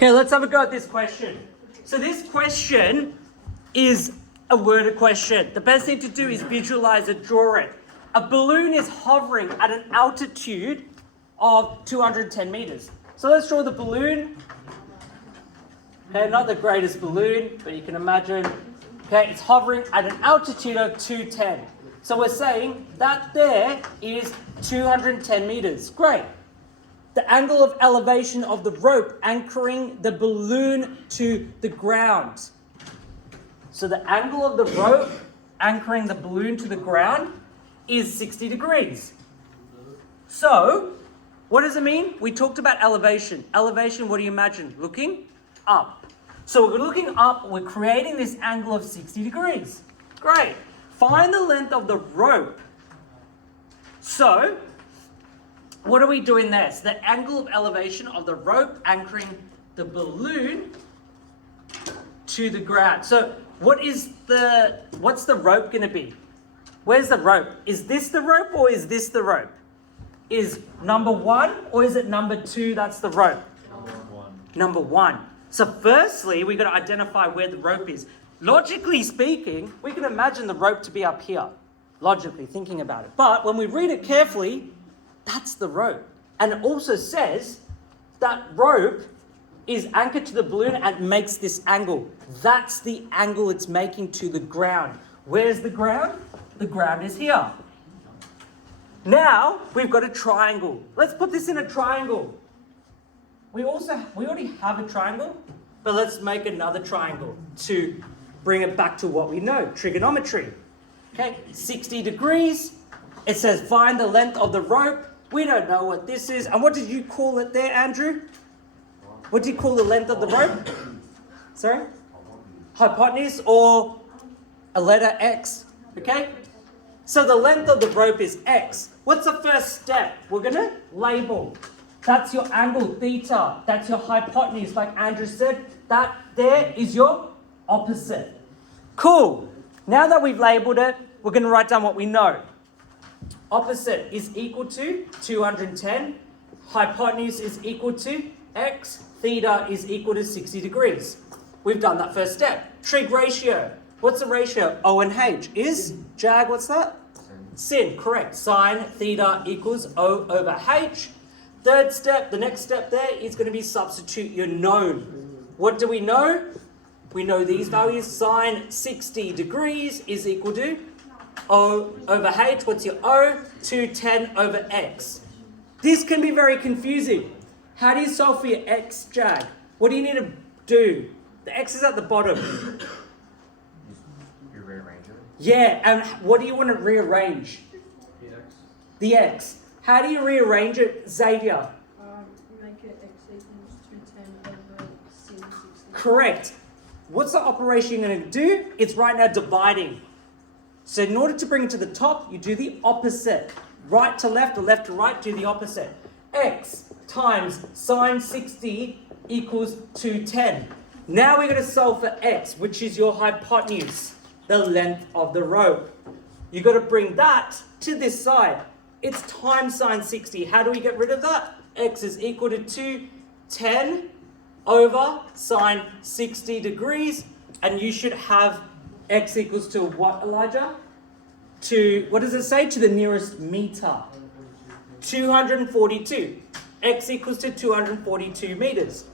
Okay, let's have a go at this question. So this question is a worded question. The best thing to do is visualize it, draw it. A balloon is hovering at an altitude of 210 meters. So let's draw the balloon. Okay, not the greatest balloon, but you can imagine. Okay, it's hovering at an altitude of 210. So we're saying that there is 210 meters. Great. The angle of elevation of the rope anchoring the balloon to the ground. So the angle of the rope anchoring the balloon to the ground is 60 degrees. So, what does it mean? We talked about elevation. Elevation, what do you imagine? Looking up. So we're looking up, we're creating this angle of 60 degrees. Great. Find the length of the rope. So, what are we doing there? So the angle of elevation of the rope anchoring the balloon to the ground. So what's the rope going to be? Where's the rope? Is this the rope or is this the rope? Is number 1 or is it number 2 that's the rope? Number one. So firstly, we've got to identify where the rope is. Logically speaking, we can imagine the rope to be up here. Logically thinking about it. But when we read it carefully, that's the rope. And it also says that rope is anchored to the balloon and makes this angle. That's the angle it's making to the ground. Where's the ground? The ground is here. Now, we've got a triangle. Let's put this in a triangle. We already have a triangle, but let's make another triangle to bring it back to what we know, trigonometry. Okay, 60 degrees. It says find the length of the rope. We don't know what this is. And what did you call it there, Andrew? What do you call the length of the rope? Sorry? Hypotenuse or a letter X. Okay? So the length of the rope is X. What's the first step? We're going to label. That's your angle, theta. That's your hypotenuse, like Andrew said. That there is your opposite. Cool. Now that we've labeled it, we're going to write down what we know. Opposite is equal to 210. Hypotenuse is equal to X. Theta is equal to 60 degrees. We've done that first step. Trig ratio. What's the ratio? O and H is, Jag, what's that? Sin, correct. Sine theta equals O over H. Third step, the next step there is going to be substitute your known. What do we know? We know these values. Sine 60 degrees is equal to O over H. What's your O? 210 over X. This can be very confusing. How do you solve for your X, Jag? What do you need to do? The X is at the bottom. You rearrange it? Yeah, and what do you want to rearrange? The X. The X. How do you rearrange it, Xavier? Make it X equals 210 over sin 60. Correct. What's the operation you're going to do? It's right now dividing. So in order to bring it to the top, you do the opposite. Right to left or left to right, do the opposite. X times sine 60 equals 210. Now we're going to solve for X, which is your hypotenuse, the length of the rope. You've got to bring that to this side. It's times sine 60. How do we get rid of that? X is equal to 210 over sine 60 degrees. And you should have X equals to what, Elijah? To, what does it say? To the nearest meter. 242. X equals to 242 meters.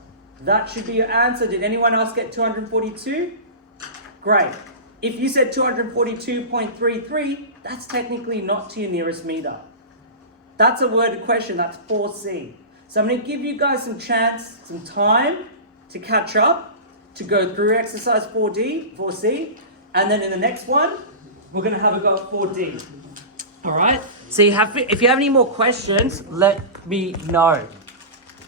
That should be your answer. Did anyone else get 242? Great. If you said 242.33, that's technically not to your nearest meter. That's a worded question. That's 4C. So I'm going to give you guys some time to catch up, to go through exercise 4C, and then in the next one, we're going to have a go at 4D. All right? So if you have any more questions, let me know.